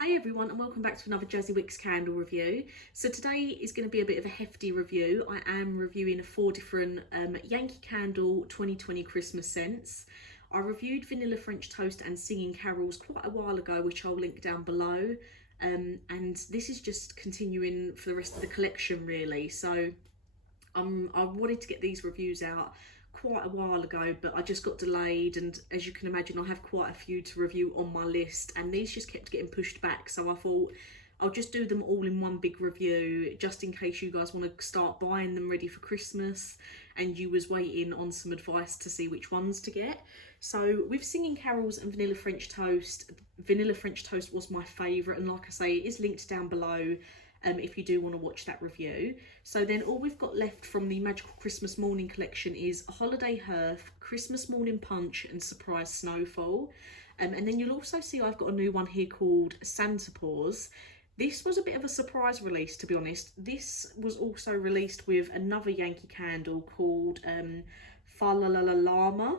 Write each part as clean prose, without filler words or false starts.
Hey everyone, and welcome back to another Jazzy Wicks candle review. So today is going to be a bit of a hefty review. I am reviewing 4 different Yankee Candle 2020 Christmas scents. I reviewed Vanilla French Toast and Singing Carols quite a while ago, which I'll link down below. And this is just continuing for the rest of the collection really. So I wanted to get these reviews out quite a while ago, but I just got delayed, and as you can imagine I have quite a few to review on my list and these just kept getting pushed back, so I thought I'll just do them all in one big review just in case you guys want to start buying them ready for Christmas and you was waiting on some advice to see which ones to get. So with Singing Carols and Vanilla French Toast was my favourite, and like I say, it is linked down below if you do want to watch that review. So then all we've got left from the Magical Christmas Morning collection is Holiday Hearth, Christmas Morning Punch and Surprise Snowfall. And then you'll also see I've got a new one here called Santa Paws. This was a bit of a surprise release, to be honest. This was also released with another Yankee Candle called Fa La La La Llama.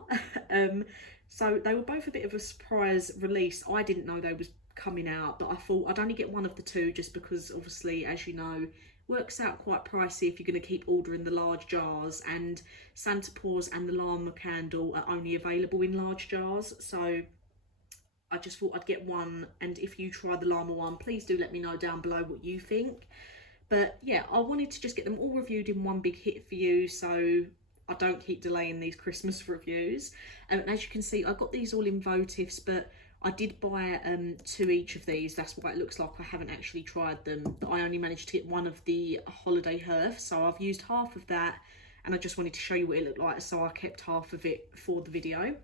So they were both a bit of a surprise release. I didn't know they was coming out, but I thought I'd only get one of the two just because obviously, as you know, works out quite pricey if you're going to keep ordering the large jars, and Santa Paws and the Llama candle are only available in large jars, so I just thought I'd get one. And if you try the Llama one, please do let me know down below what you think. But yeah, I wanted to just get them all reviewed in one big hit for you, so I don't keep delaying these Christmas reviews. And as you can see, I got these all in votives, but I did buy 2 each of these. That's why it looks like I haven't actually tried them. But I only managed to get one of the Holiday Hearth, so I've used half of that, and I just wanted to show you what it looked like, so I kept half of it for the video.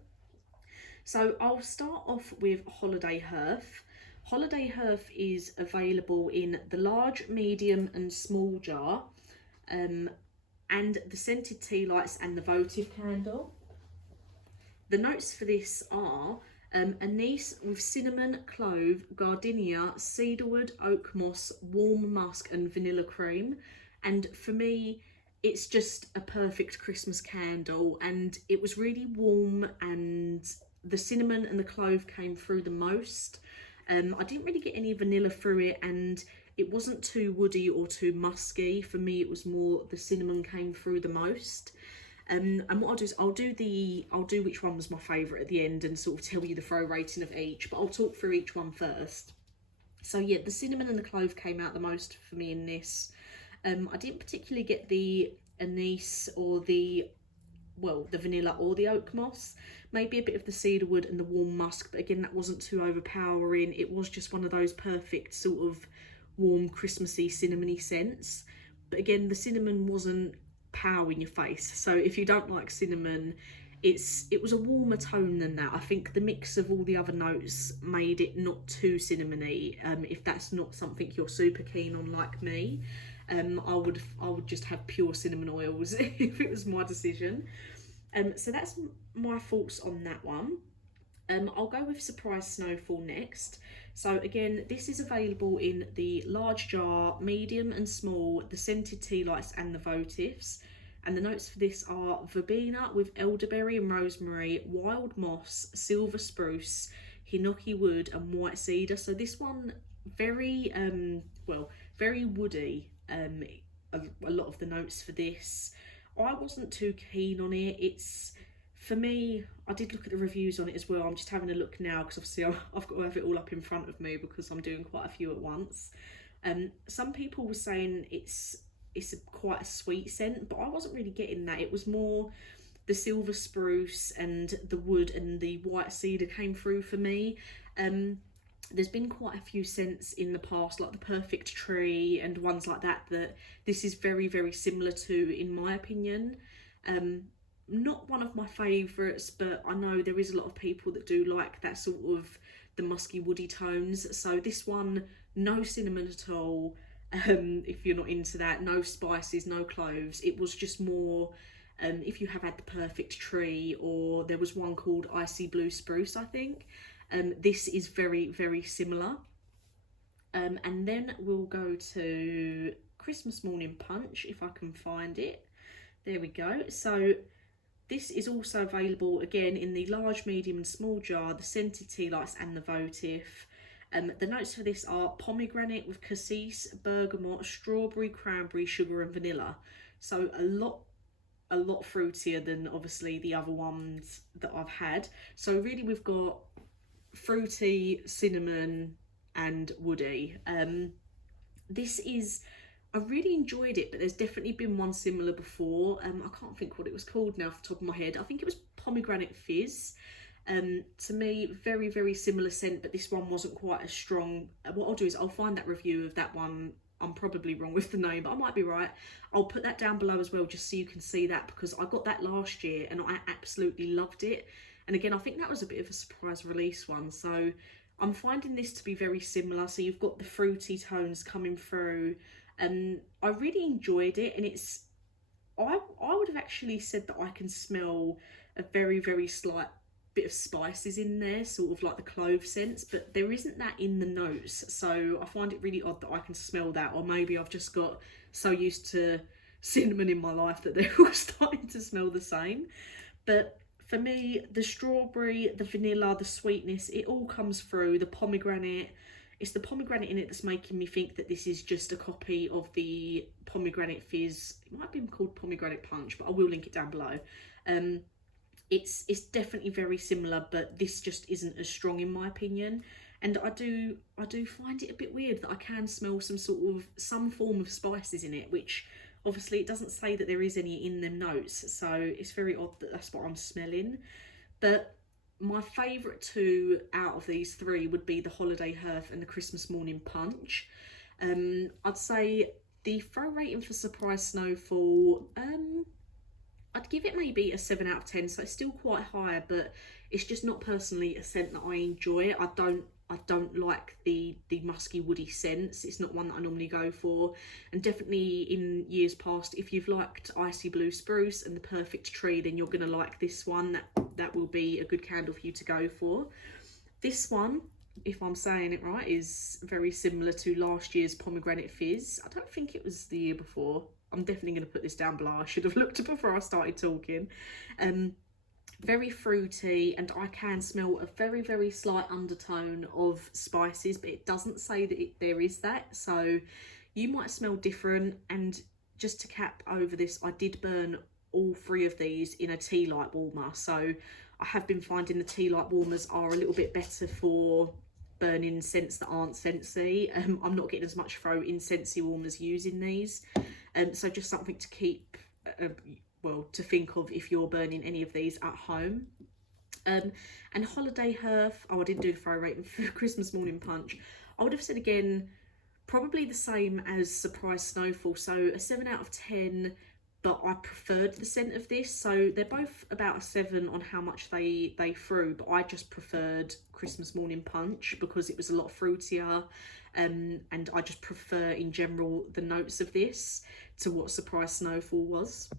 So I'll start off with Holiday Hearth. Holiday Hearth is available in the large, medium and small jar, and the scented tea lights and the votive candle. The notes for this are anise with cinnamon, clove, gardenia, cedarwood, oak moss, warm musk and vanilla cream. And for me, it's just a perfect Christmas candle, and it was really warm and the cinnamon and the clove came through the most. I didn't really get any vanilla through it, and it wasn't too woody or too musky. For me, it was more the cinnamon came through the most. And what I'll do is I'll do which one was my favourite at the end and sort of tell you the throw rating of each, but I'll talk through each one first. So yeah, the cinnamon and the clove came out the most for me in this. I didn't particularly get the anise or the vanilla or the oak moss. Maybe a bit of the cedarwood and the warm musk, but again, that wasn't too overpowering. It was just one of those perfect sort of warm Christmassy cinnamony scents. But again, the cinnamon wasn't pow in your face, so if you don't like cinnamon, it was a warmer tone than that. I think the mix of all the other notes made it not too cinnamony. If that's not something you're super keen on like me, I would just have pure cinnamon oils if it was my decision. So that's my thoughts on that one. I'll go with Surprise Snowfall next. So again, this is available in the large jar, medium and small, the scented tea lights and the votives. And the notes for this are verbena with elderberry and rosemary, wild moss, silver spruce, hinoki wood and white cedar. So this one, very woody. A lot of the notes for this, I wasn't too keen on it. For me, I did look at the reviews on it as well. I'm just having a look now because obviously I've got to have it all up in front of me because I'm doing quite a few at once. Some people were saying it's quite a sweet scent, but I wasn't really getting that. It was more the silver spruce and the wood and the white cedar came through for me. There's been quite a few scents in the past, like the Perfect Tree and ones like that, that this is very, very similar to, in my opinion. Not one of my favourites, but I know there is a lot of people that do like that sort of the musky woody tones. So this one, no cinnamon at all. If you're not into that, no spices, no cloves. It was just more, if you have had the Perfect Tree, or there was one called Icy Blue Spruce, I think. This is very, very similar. And then we'll go to Christmas Morning Punch, if I can find it. There we go. So this is also available again in the large, medium and small jar, the scented tea lights and the votive. The notes for this are pomegranate with cassis, bergamot, strawberry, cranberry, sugar and vanilla. So a lot fruitier than obviously the other ones that I've had. So really we've got fruity, cinnamon and woody. This is, I really enjoyed it, but there's definitely been one similar before. I can't think what it was called now off the top of my head. I think it was pomegranate fizz. To me, very, very similar scent, but this one wasn't quite as strong. What I'll do is I'll find that review of that one. I'm probably wrong with the name, but I might be right. I'll put that down below as well, just so you can see that, because I got that last year and I absolutely loved it. And again, I think that was a bit of a surprise release one. So I'm finding this to be very similar. So you've got the fruity tones coming through, and I really enjoyed it. And it's, I would have actually said that I can smell a very, very slight bit of spices in there, sort of like the clove scents, but there isn't that in the notes. So I find it really odd that I can smell that, or maybe I've just got so used to cinnamon in my life that they're all starting to smell the same. But for me, the strawberry, the vanilla, the sweetness, it all comes through. The pomegranate, it's the pomegranate in it that's making me think that this is just a copy of the pomegranate fizz. It might have been called pomegranate punch, but I will link it down below. It's definitely very similar, but this just isn't as strong in my opinion. And I do find it a bit weird that I can smell some form of spices in it, which obviously it doesn't say that there is any in them notes, so it's very odd that that's what I'm smelling. But my favourite two out of these three would be the Holiday Hearth and the Christmas Morning Punch. I'd say the throw rating for Surprise Snowfall, I'd give it maybe a 7 out of 10, so it's still quite high, but it's just not personally a scent that I enjoy. I don't like the musky woody scents. It's not one that I normally go for. And definitely in years past, if you've liked Icy Blue Spruce and the Perfect Tree, then you're gonna like this one. That will be a good candle for you to go for. This one, if I'm saying it right, is very similar to last year's Pomegranate Fizz. I don't think it was the year before. I'm definitely going to put this down below. I should have looked before I started talking. Very fruity, and I can smell a very, very slight undertone of spices, but it doesn't say that there is that. So you might smell different. And just to cap over this, I did burn all three of these in a tea light warmer. So I have been finding the tea light warmers are a little bit better for burning scents that aren't scentsy. I'm not getting as much throat in scentsy warmers using these. So just something to keep, well, to think of if you're burning any of these at home. And Holiday Hearth, oh, I didn't do the throw rating for Christmas Morning Punch. I would have said again, probably the same as Surprise Snowfall. So a 7 out of 10, but I preferred the scent of this. So they're both about a 7 on how much they threw, but I just preferred Christmas Morning Punch because it was a lot fruitier. And I just prefer in general the notes of this to what Surprise Snowfall was.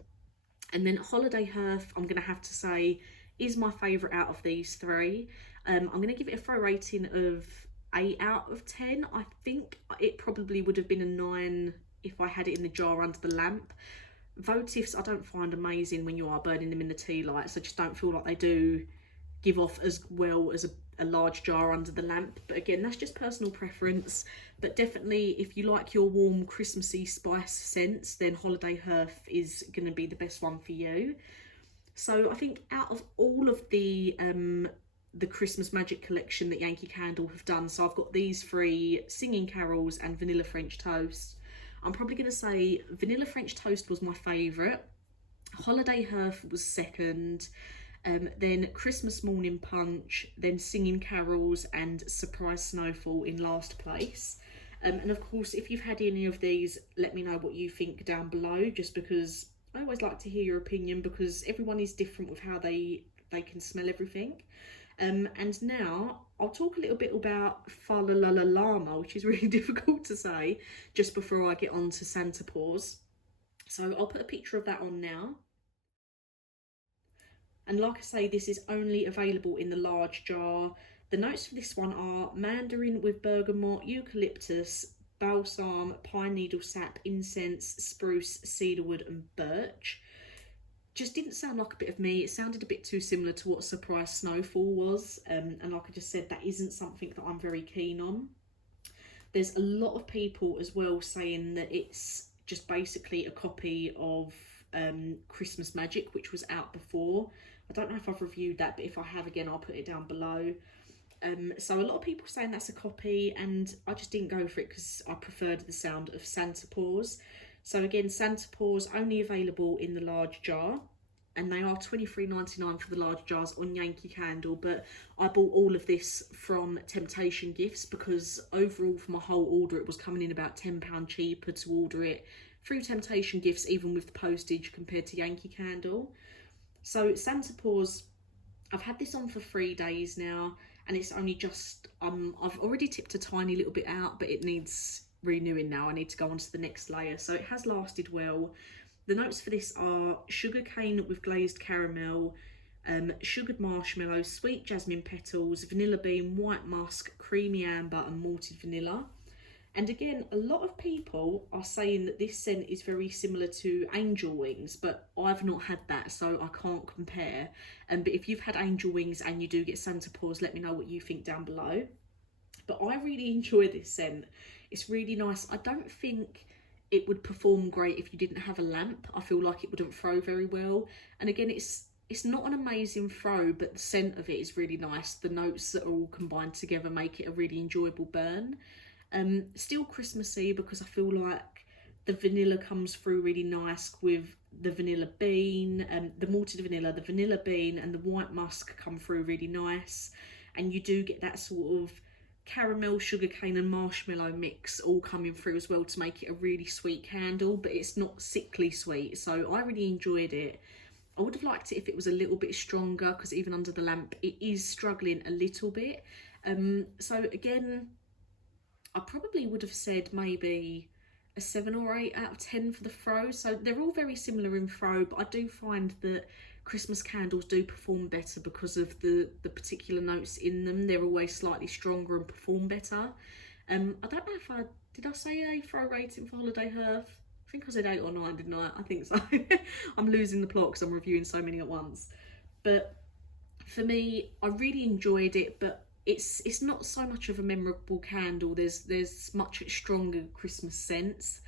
And then Holiday Hearth, I'm going to have to say, is my favourite out of these three. I'm going to give it a throw rating of 8 out of 10. I think it probably would have been a 9 if I had it in the jar under the lamp. Votives I don't find amazing when you are burning them in the tea lights. I just don't feel like they do give off as well as a large jar under the lamp. But again, that's just personal preference. But definitely if you like your warm Christmassy spice scents, then Holiday Hearth is going to be the best one for you. So I think out of all of the Christmas Magic collection that Yankee Candle have done, so I've got these three, Singing Carols and Vanilla French Toast, I'm probably going to say Vanilla French Toast was my favourite, Holiday Hearth was second, then Christmas Morning Punch, then Singing Carols and Surprise Snowfall in last place. And of course, if you've had any of these, let me know what you think down below, just because I always like to hear your opinion, because everyone is different with how they can smell everything. And now I'll talk a little bit about Fa La La La Llama, which is really difficult to say, just before I get on to Santa Paws. So I'll put a picture of that on now. And like I say, this is only available in the large jar. The notes for this one are mandarin with bergamot, eucalyptus, balsam, pine needle sap, incense, spruce, cedarwood and birch. just didn't sound like a bit of me. It sounded a bit too similar to what Surprise Snowfall was, and like I just said, that isn't something that I'm very keen on. There's a lot of people as well saying that it's just basically a copy of Christmas Magic, which was out before. I don't know if I've reviewed that, but if I have, again, I'll put it down below. So a lot of people saying that's a copy, and I just didn't go for it because I preferred the sound of Santa Paws. So again, Santa Paws only available in the large jar, and they are £23.99 for the large jars on Yankee Candle. But I bought all of this from Temptation Gifts because overall for my whole order it was coming in about £10 cheaper to order it through Temptation Gifts, even with the postage, compared to Yankee Candle. So Santa Paws, I've had this on for 3 days now, and it's only just, I've already tipped a tiny little bit out, but it needs renewing now. I need to go on to the next layer. So it has lasted well. The notes for this are sugarcane with glazed caramel, sugared marshmallow, sweet jasmine petals, vanilla bean, white musk, creamy amber and malted vanilla. And again, a lot of people are saying that this scent is very similar to angel wings, but I've not had that, so I can't compare. But if you've had angel wings and you do get Santa Paws, let me know what you think down below. But I really enjoy this scent. It's really nice. I don't think it would perform great if you didn't have a lamp. I feel like it wouldn't throw very well. And again, it's not an amazing throw, but the scent of it is really nice. The notes that are all combined together make it a really enjoyable burn. Still Christmassy because I feel like the vanilla comes through really nice with the vanilla bean, the malted vanilla, the vanilla bean and the white musk come through really nice. And you do get that sort of caramel, sugarcane and marshmallow mix all coming through as well to make it a really sweet candle, but it's not sickly sweet. So I really enjoyed it. I would have liked it if it was a little bit stronger because even under the lamp it is struggling a little bit. So again, I probably would have said maybe a 7 or 8 out of 10 for the throw. So they're all very similar in throw, but I do find that Christmas candles do perform better because of the particular notes in them. They're always slightly stronger and perform better. I don't know if did I say a throw rating for Holiday Hearth? I think I said 8 or 9, didn't I? I think so. I'm losing the plot because I'm reviewing so many at once. But for me, I really enjoyed it, but it's not so much of a memorable candle. There's much stronger Christmas scents.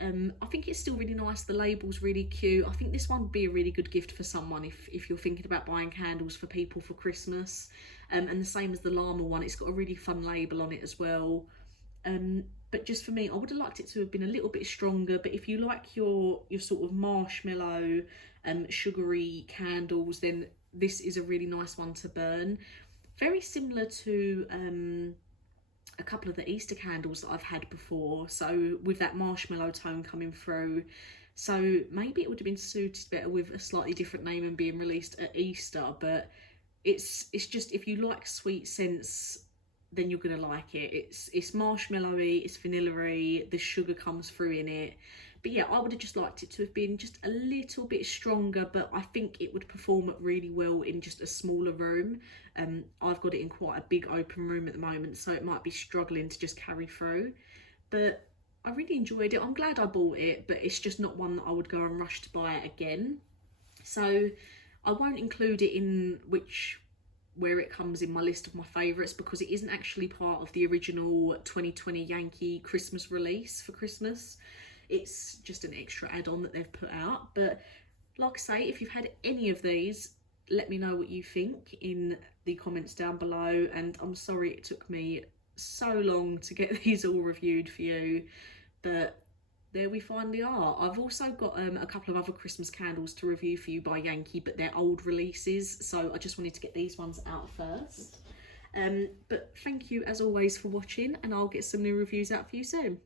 I think it's still really nice. The label's really cute. I think this one would be a really good gift for someone if you're thinking about buying candles for people for Christmas. And the same as the llama one, it's got a really fun label on it as well. But just for me, I would have liked it to have been a little bit stronger. But if you like your sort of marshmallow, sugary candles, then this is a really nice one to burn. Very similar to a couple of the Easter candles that I've had before, so with that marshmallow tone coming through. So maybe it would have been suited better with a slightly different name and being released at Easter, but it's just, if you like sweet scents, then you're gonna like it. It's marshmallowy, it's vanilla-y, the sugar comes through in it. But yeah, I would have just liked it to have been just a little bit stronger, but I think it would perform really well in just a smaller room. I've got it in quite a big open room at the moment, so it might be struggling to just carry through. But I really enjoyed it. I'm glad I bought it, but it's just not one that I would go and rush to buy it again. So I won't include it in where it comes in my list of my favourites because it isn't actually part of the original 2020 Yankee Christmas release for Christmas. It's just an extra add-on that they've put out. But like I say, if you've had any of these, let me know what you think in the comments down below. And I'm sorry it took me so long to get these all reviewed for you, but there we finally are. I've also got a couple of other Christmas candles to review for you by Yankee, but they're old releases, so I just wanted to get these ones out first. But thank you as always for watching, and I'll get some new reviews out for you soon.